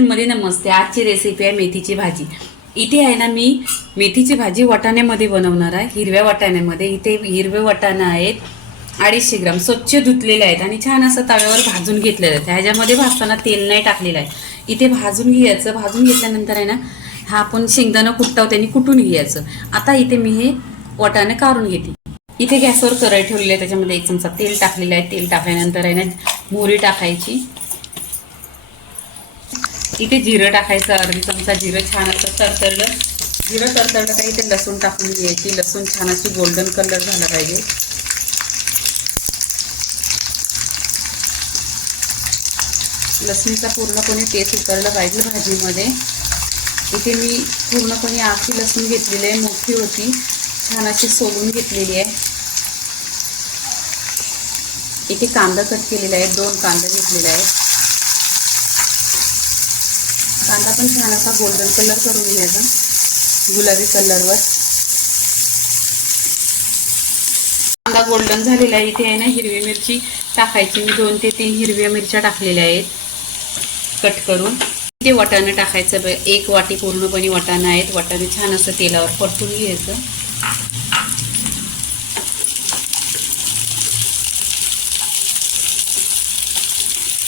मध्ये नमस्ते आजची रेसिपी आहे मेथीची भाजी. इथे आहे ना मी मेथीची भाजी वाटाण्यामध्ये बनवणार आहे हिरव्या वाटाण्यामध्ये. इथे हिरवे वाटाणा आहेत अडीचशे ग्राम. स्वच्छ धुतलेले आहेत आणि छान असं तव्यावर भाजून घेतलेलं आहे. ह्याच्यामध्ये भाजताना तेल नाही टाकलेलं आहे. इथे भाजून घ्यायचं. भाजून घेतल्यानंतर आहे ना हा आपण शेंगदाणा कुटताव त्यांनी कुटून घ्यायचं. आता इथे मी हे वाटाणे काढून घेते. इथे गॅसवर कढई ठेवलेली आहे त्याच्यामध्ये एक चमचा तेल टाकलेलं आहे. तेल टाकल्यानंतर आहे ना मोहरी टाकायची. इथे जिरं टाकायचं अर्धी चमचा जिरं छान असं तरतरलं जिरं तरतरलं का इथे लसूण टाकून घ्यायची. लसूण छान अशी गोल्डन कलर झाला पाहिजे. लसणीचा पूर्णपणे टेस्ट उतरलं पाहिजे भाजीमध्ये. इथे मी पूर्णपणे आखी लसूण घेतलेली आहे मोठी होती. छान अशी सोलून घेतलेली आहे. इथे कांदा कट केलेला आहे दोन कांदा घेतलेले आहेत. कांदा पण छान असा गोल्डन कलर करून घ्यायचा गुलाबी कलरवर कांदा गोल्डन झालेला आहे इथे आहे ना हिरवी मिरची टाकायची. मी दोन ते तीन हिरव्या मिरच्या टाकलेल्या आहेत कट करून. इथे वाटाणं टाकायचं एक वाटी पूर्णपणे वाटाणं आहेत. वाटाणे छान असं तेलावर परतून घ्यायचं.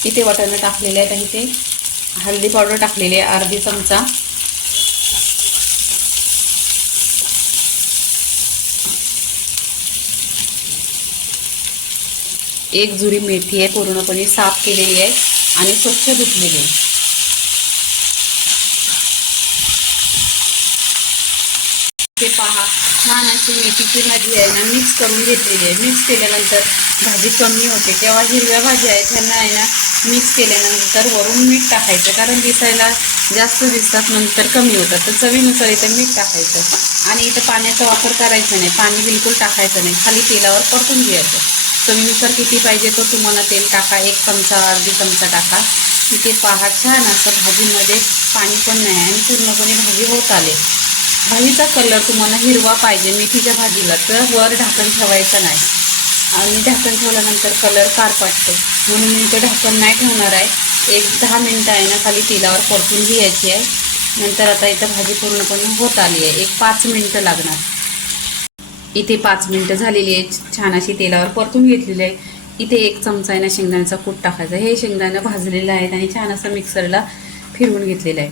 इथे वाटाणं टाकलेले आहेत आणि इथे हळदी पावडर टाकलेली आहे अर्धी चमचा. एक जुरी मेथी आहे पूर्णपणे साफ केलेली आहे आणि स्वच्छ धुतलेली आहे. ते पहा. छान अशी मेथीची भाजी आहे ना मिक्स करून घेतलेली आहे. मिक्स केल्यानंतर भाजी कमी होते. तेव्हा हिरव्या भाज्या आहेत त्यांना आहे ना मिक्स केल्यानंतर वरून मीठ टाकायचं. कारण दिसायला जास्त दिसतात नंतर कमी होतात. तर चवीनुसार इथं मीठ टाकायचं. आणि इथं पाण्याचा वापर करायचा नाही. पाणी बिलकुल टाकायचं नाही. खाली तेलावर परतून घ्यायचं. चवीनुसार किती पाहिजे तो तुम्हाला तेल टाका. एक चमचा अर्धी चमचा टाका. इथे पहा छान असं भाजीमध्ये पाणी पण नाही आणि पूर्णपणे भाजी होत आले. भाजीचा कलर तुम्हाला हिरवा पाहिजे मेथीच्या भाजीला. तर वर ढाकण ठेवायचं नाही. आणि ढाकण ठेवल्यानंतर कलर कारपाटतो. म्हणून मी ते ढाकण नाही ठेवणार आहे. एक दहा मिनटं आहे ना खाली तेलावर परतून घ्यायची आहे. नंतर आता इथं भाजी पूर्णपणे होत आली आहे. एक पाच मिनटं लागणार. इथे पाच मिनटं झालेली आहे छान अशी तेलावर परतून घेतलेली आहे. इथे एक चमचा आहे ना शेंगदाण्याचा कूट टाकायचा. हे शेंगदाणं भाजलेलं आहे आणि छान असं मिक्सरला फिरवून घेतलेलं आहे.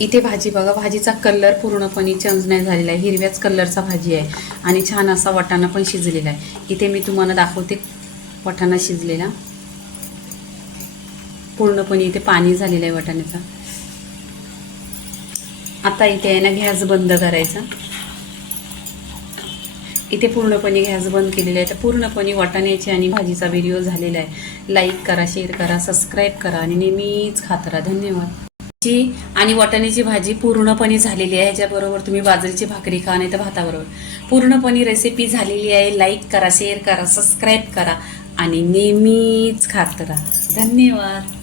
इथे भाजी बघा भाजीचा कलर पूर्णपणे चेंज नाही झालेला आहे. हिरव्याच कलरचा भाजी आहे आणि छान असा वाटाणा पण शिजलेला आहे. इथे मी तुम्हाला दाखवते वटाणा शिजलेला. पूर्णपणे इथे पाणी झालेलं आहे वाटाण्याचा. आता इथे आहे ना गॅस बंद करायचा. इथे पूर्णपणे गॅस बंद केलेला आहे. तर पूर्णपणे वाटाण्याची आणि भाजीचा व्हिडिओ झालेला आहे. लाईक करा शेअर करा सबस्क्राईब करा आणि नेहमीच खात राहा. धन्यवाद. ची आणि वाटाण्याची भाजी पूर्णपणे झालेली आहे. ह्याच्याबरोबर तुम्ही बाजरीची भाकरी खा नाही तर भाताबरोबर. पूर्णपणे रेसिपी झालेली आहे. लाईक करा शेअर करा सबस्क्राईब करा आणि नेहमीच खात राहा. धन्यवाद.